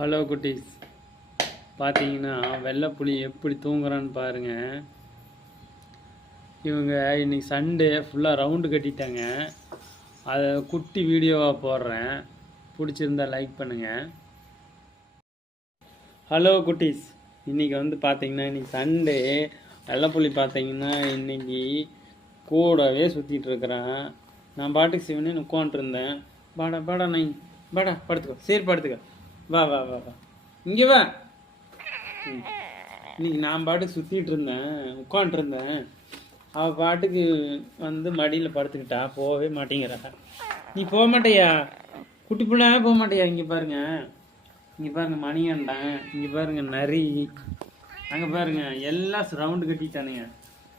Hello குட்டீஸ், பார்த்தீங்கன்னா வெள்ளைப்புலி எப்படி தூங்குறான்னு பாருங்கள். இவங்க இன்னைக்கு சண்டே ஃபுல்லாக ரவுண்டு கட்டிட்டாங்க. அதை குட்டி வீடியோவாக போடுறேன், பிடிச்சிருந்தா லைக் பண்ணுங்கள். ஹலோ குட்டீஸ், இன்றைக்கி பார்த்தீங்கன்னா இன்றைக்கி சண்டே. வெள்ளைப்புலி பார்த்தீங்கன்னா இன்றைக்கி கூடவே சுற்றிட்டு இருக்கிறேன். நான் பாட்டுக்கு சிவனேன்னு உட்காண்ட்ருந்தேன். பாடா பாடா நை பாடா படுத்துக்கோ, சரி படுத்துக்கோ, வா வா வா வா, இங்கே வா. இன்னைக்கு நான் பாட்டுக்கு சுற்றிட்டு இருந்தேன், உட்காண்ட்ருந்தேன். அவள் பாட்டுக்கு மடியில் படுத்துக்கிட்டா, போகவே மாட்டேங்கிறா. நீ போக மாட்டியா குட்டி பிள்ளை, போக மாட்டியா? இங்கே பாருங்க, இங்கே பாருங்க மணிகண்டன், இங்கே பாருங்க நரி, அங்கே பாருங்க எல்லாம் ரவுண்டு கட்டிட்டானுங்க.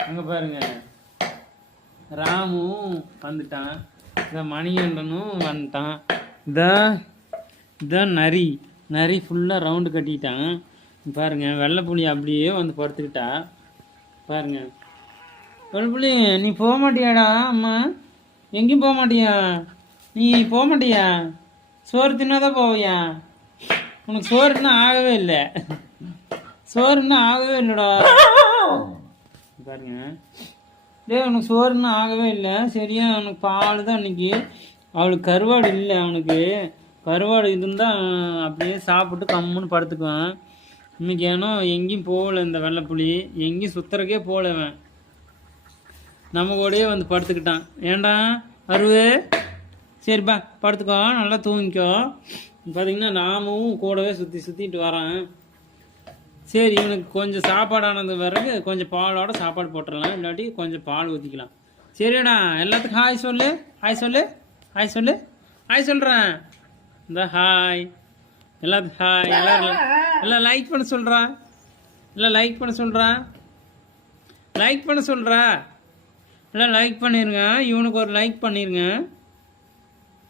அங்கே பாருங்க ராமும் வந்துட்டான், இந்த மணிகண்டனும் வந்துட்டான். இதான் நரி, நரி ஃபுல்லாக ரவுண்டு கட்டிட்டான். பாருங்க வெள்ளைப்புலி அப்படியே படுத்துக்கிட்டா. பாருங்க வெள்ளைப்புலி, நீ போக மாட்டியாடா? அம்மா எங்கேயும் போக மாட்டியா? நீ போக மாட்டியா? சோறு தின்னாதான் போவியா? உனக்கு சோறு இன்னும் ஆகவே இல்லை, சோறு இன்னும் ஆகவே இல்லைடா. பாருங்க உனக்கு சோறு இன்னும் ஆகவே இல்லை. சரியா, அவனுக்கு பால் தான் இன்னைக்கு. அவளுக்கு கருவாடு இல்லை, அவனுக்கு கருவாடு இருந்தால் அப்படியே சாப்பிட்டு கம்முன்னு படுத்துக்குவான். இன்னைக்கு ஏன்னா எங்கேயும் போகல, இந்த வெள்ளைப்புலி எங்கேயும் சுற்றுறக்கே போகலவன், நம்ம கூடயே படுத்துக்கிட்டான். ஏண்டா அருவே, சரிப்பா படுத்துக்கோ, நல்லா தூங்கிக்கோ. பார்த்தீங்கன்னா நாமும் கூடவே சுற்றிட்டு வரான். சரி, இவனுக்கு கொஞ்சம் சாப்பாடானது பிறகு கொஞ்சம் பாலோட சாப்பாடு போட்டுடலாம், இல்லாட்டி கொஞ்சம் பால் ஊற்றிக்கலாம். சரிடா, எல்லாத்துக்கும் ஹாய் சொல்லு, ஹாய் சொல்லு, ஹாய் சொல்லு, ஹாய் சொல்கிறேன். இந்த ஹாய் எல்லாத்துக்கும் ஹாய். எல்லாம் லைக் பண்ண சொல்கிறா, எல்லாம் லைக் பண்ண சொல்கிறா, லைக் பண்ண சொல்கிறா, எல்லாம் லைக் பண்ணிடுங்க. இவனுக்கு ஒரு லைக் பண்ணிடுங்க.